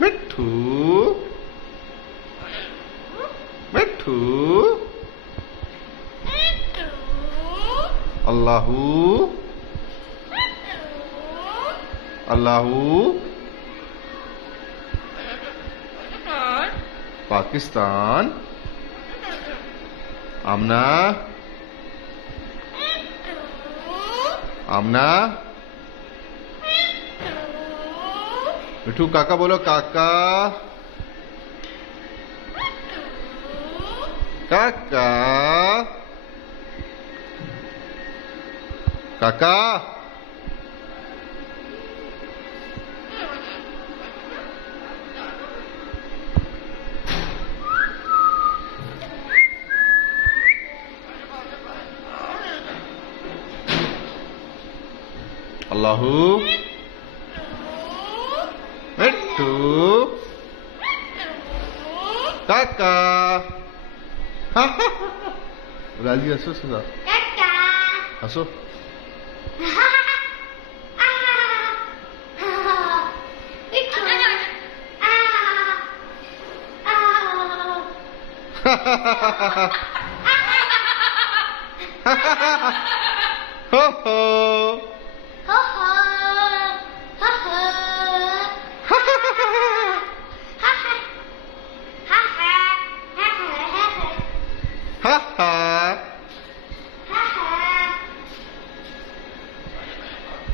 मिट्ठू मिट्ठू अल्लाहू अल्लाहू पाकिस्तान आमना आमना मिठू काका बोलो काका काका काका अल्लाहू मिट्ठू काका राजी हंसो सदा हंसो हो हो